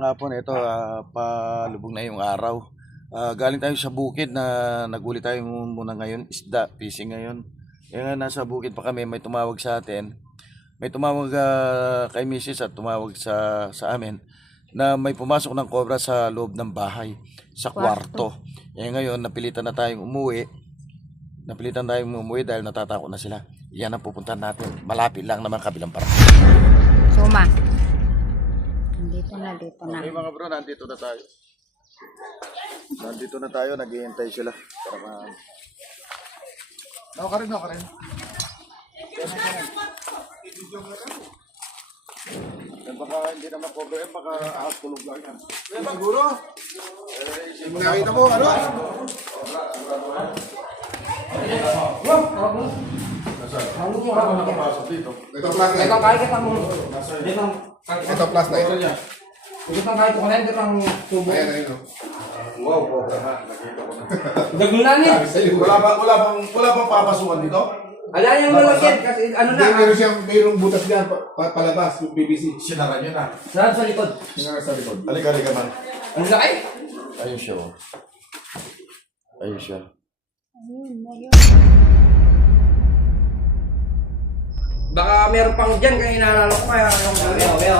Hapon, ito palubog na yung araw. Galing tayo sa bukid na naguli tayo muna ngayon, isda, fishing ngayon. Nasa bukid pa kami, may tumawag sa atin. May tumawag kay Mrs. at tumawag sa amin na may pumasok ng cobra sa loob ng bahay, sa kwarto. Ngayon, napilitan tayong umuwi dahil natatakot na sila. Yan ang pupuntahan natin. Malapit lang naman kabilang parang. Suma. Dito na. Okay mga bro, nandito na tayo, naghihintay sila para Ako ka rin. Baka hindi naman cover, baka ahas tulog lang yan. Siguro? Nakita mo, ano? Ano nakapasok dito? Ito plus na ito. Ito plus na ito. Ito kahit ko na ito ang tubo. Ayan. Wow, nakita ko na. Dagulan eh. Wala bang papasukan dito? Ala yung malagyan kasi ano na. Mayroong butas dyan palabas yung PVC. Sinara nyo na. Saan sa likod? Sinara sa likod. Halika man. Ang laki. Ayun siya. Baka meron pang dyan kaya inaalala ko kaya yung beo.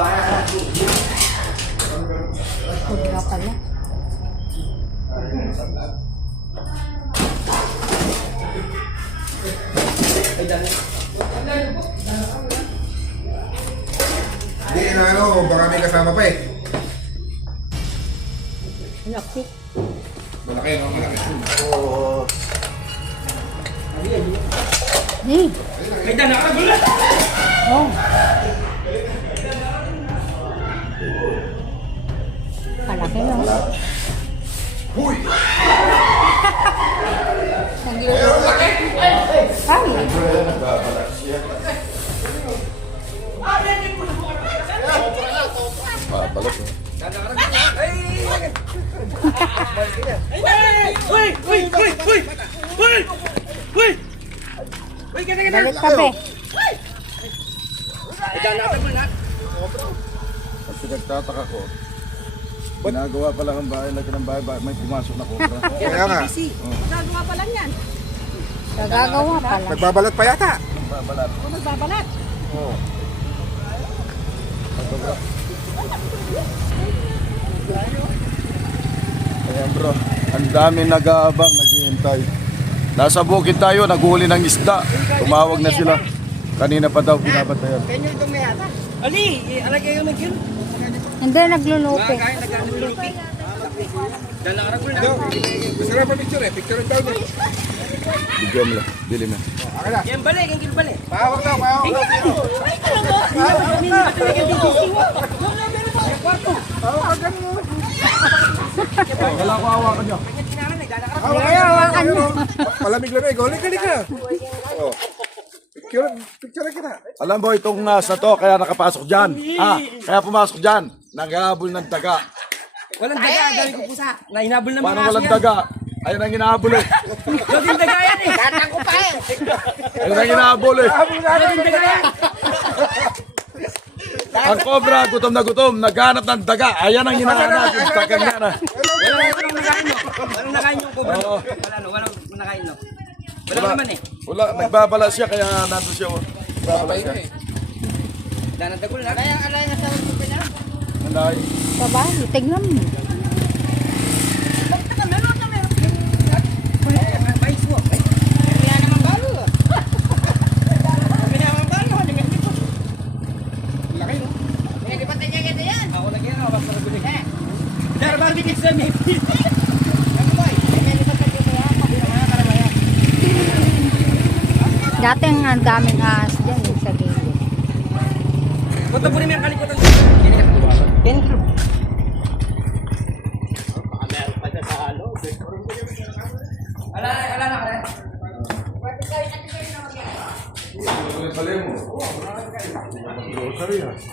Kudra pala. Ay, dami. Hindi na baka may kasama pa eh. Laki. Malaki no, malaki. Oo. Ay, dami ka gulat. Oh. Kalaki lang. Huy! Ay. Nagbabalat siya. Babalot eh. Galit ka pe. At pinagtataka ko, ginagawa pa lang ang bahay, lagi ng bahay, may pumasok na cobra. Kaya nga. Nagawa pa lang yan. Gagawa pala. Nagbabalat pa yata. Babalat. O magbabalat. Oo. Ayan bro, ang dami nag-aabang, naghihintay. Nasa bukid tayo, naghuli ng isda. Tumawag na sila. Kanina pa daw pinapatayan. Ganyan itong may ata. Ali, alagay yung nagyun. Hindi, naglulupi. Kaya nagkakulupi. Dala ka rin. Gusto na pa picture eh. Picture daw doon. Bigyan mo lang, bili mo. Yan balik, yung kilbalik. Pahawak daw. Wala ko hawakan nyo. Hawakan mo. Malamig-lamig. Hulik ka. Oh. Picture kita. Alam mo itong nasa to, kaya nakapasok dyan. Kaya pumasok dyan. Nanghabol ng daga. Walang daga, galing ko pusa. Nainabol ng mga Paano aso walang yan. daga? Ayun ang hinahabol eh. Laging daga yan eh. Tatang ko pa eh. Ayun ang hinahabol eh. Laging daga yan. Ang cobra, gutom na gutom, naghanap ng daga. Ayan ang hinahanap. Yung tagang yan ah. Walang nakain mo. Walang nakain yung kubra. Oo. Walang nakain no. Wala naman eh. Wala, nagbabala siya kaya nandun siya. Nagbabala siya. Danadagol na. Kaya alay na sa ulo niya. Nanday. Baba, tignan mo. Ba't ka meron na meron? Mais mo. Kaya naman balo. Kami naman balo. Laki no. Kaya di ba tayo ganyan yan? Ako lagi yan. Ako basta nagulik. Dar Barbie kids na may. Ano boy? Kaya di ba tayo ganyan? Pagkakaya. Dati ang daming ahas dyan sa gilid. Punta po rin may kalikutan. Dentro.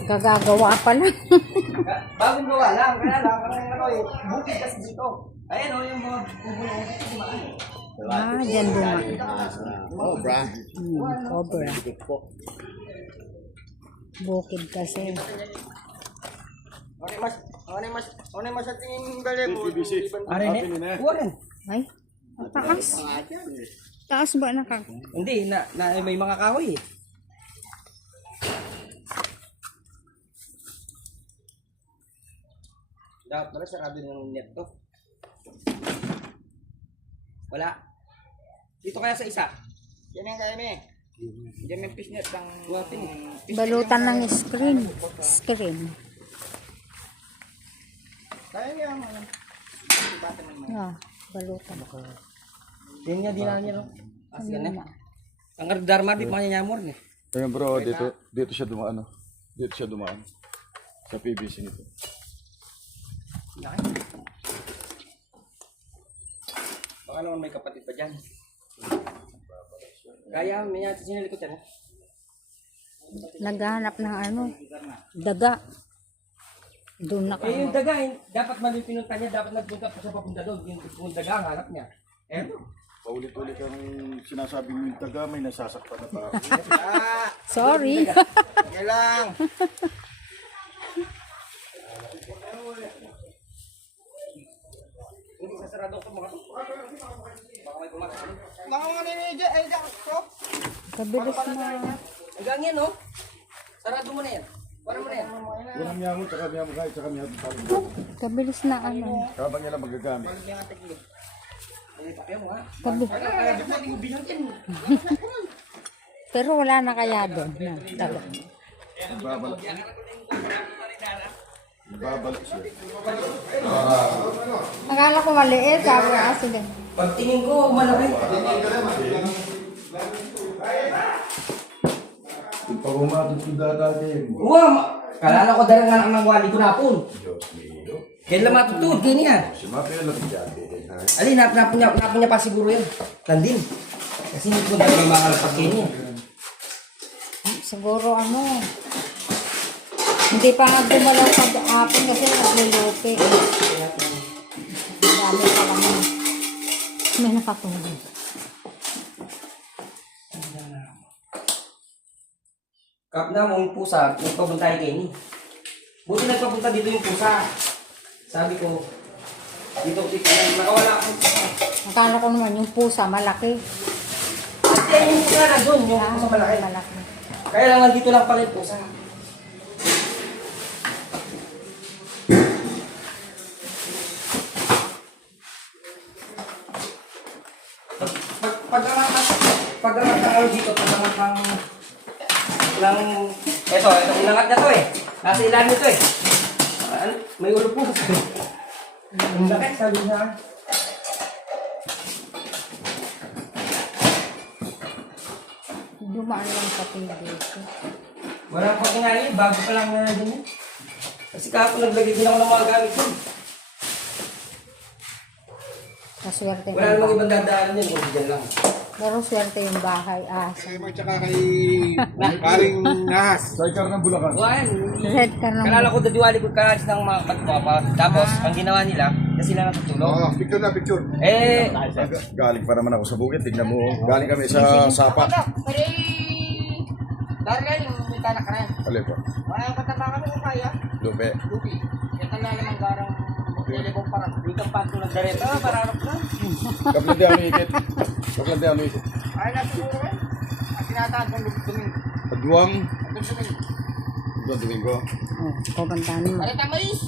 Gagagawa pa lang. Bagong gawa lang. Kaya lang, ano eh, bukid kasi dito. Ayan o, yung mga bubulong dito, dumaan. Dyan dumaan. Cobra. Cobra. Bukid kasi. Ano mas at yung galing mo? Ano yun eh? Warren. Ay, taas. Taas ba Hindi, may mga kahoy eh. Dapat pala sarado ng net to. Wala. Dito kaya sa isa. Yan yung kaya mo eh. Yan yung fishnet ng... Balutan ng screen. Screen. Kaya niya ang... Balutan. Yan nga din niya no. As ganun. Ang Dharma di manyamor ni. Ayun bro, dito siya dumaan. Dito siya dumaan. Sa PVC nito. Baka naman may kapatid pa dyan. Kaya may yata sinalikot yan. Naghahanap ng daga. Doon na Yung daga, dapat man yung pinunta niya, dapat nagpunta pa siya papunta doon. Yung daga ang hanap niya. Paulit-ulit ang sinasabi mo yung taga, may nasasaktan na tao. Sorry. Okay lang. Hindi sasarado ko mga to. Baka may pumasok. Mga ninidya, ay dak ko. Kabilis na. Hanggang yan no? Sarado mo na yan. Para mo na yan. Walang miyamo, tsaka miyamo kahit, tsaka miyamo parang. Kabilis na Kabang yan ang magagamit. Kabilis. Pero wala na kaya doon. Daga. Babalik. Babalik siya. Akala ko maliit. Sabi ko, sige. Pagtingin ko, malaki. Yung pag-umatod ko dati. Wow! Kalala ko dala nga ng wali ko napon. Kailan matutod, ganyan. Si Mapia lang dati. Alin, napon niya pa siguro yan. Landin. Kasi hindi ko dala yung mga kalapag ganyan. Siguro hindi pa nga dumalaw pag-apon kasi naglulupi. Dami pa lang. May nakatulog. Kap na mong pusa, nagpapunta kay Kenny. Buti nagpapunta dito yung pusa. Sabi ko, dito nakawala ako. Akala ko naman yung pusa malaki. At yan yung pusa na doon, yung pusa malaki. Malaki. Kaya lang nandito lang pala yung pusa. Pagdangat ng ano dito, pagdangat ng eto, inangat na to eh. Nasa ilalim nito eh. May ulo po. Ang laki, sabi niya. Dumaan lang pati dito. Wala pa kinain, bago pa lang na din yan. Kasi kahapon naglagay din ako ng mga gamit yun. Maswerte Wala namang ibang dadaanan yun, kung dyan lang. Pero swerte yung bahay. Kay mo tsaka kay paring nahas. Sidecar ng Bulacan. Buwan, Red ka naman. kalala ko dadiwali ko kaayos ng mga patpapa. Tapos, ang ginawa nila, kasi sila natutulog. Oo, picture na picture. Eh, Galing pa naman ako sa bukid. Tignan mo. Galing kami sa Sapa. Pwede... Darlene, yung may tanak ka rin. Alin po? Wala yung kataba kami kung kaya. Lupe. Lupi. Ito na naman garang... Telebong parang. dito ang panto ng dareta, pararap na. Kaplante ano ikit. Kaplante ano ikit. Ay na siguro rin. Ang tinatahan kong duming. Paduang. Duming. Domingo. Kubantahan mo. Parita mo is.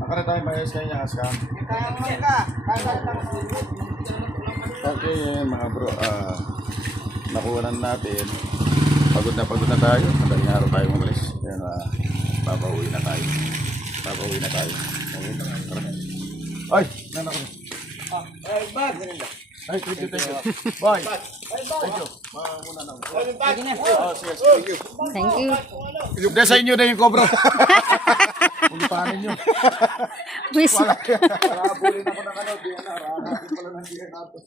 Akala tayo mayas kayo niya aska. Kaya mo ka. Kaya Okay mga bro. Nakuha na natin. Pagod na tayo. Madaling araw tayo umalis. Kaya papauwi na tayo. Ay! Nanak ko. Ay, bag. Ay, thank you. Bye. Thank you. Muna na ako. Sige. Thank you. Hindi, sa inyo na yung cobra. Ulipanin nyo. Wish. Harabulin ako ng ano. Di na. Harapin pala ng diyan natin.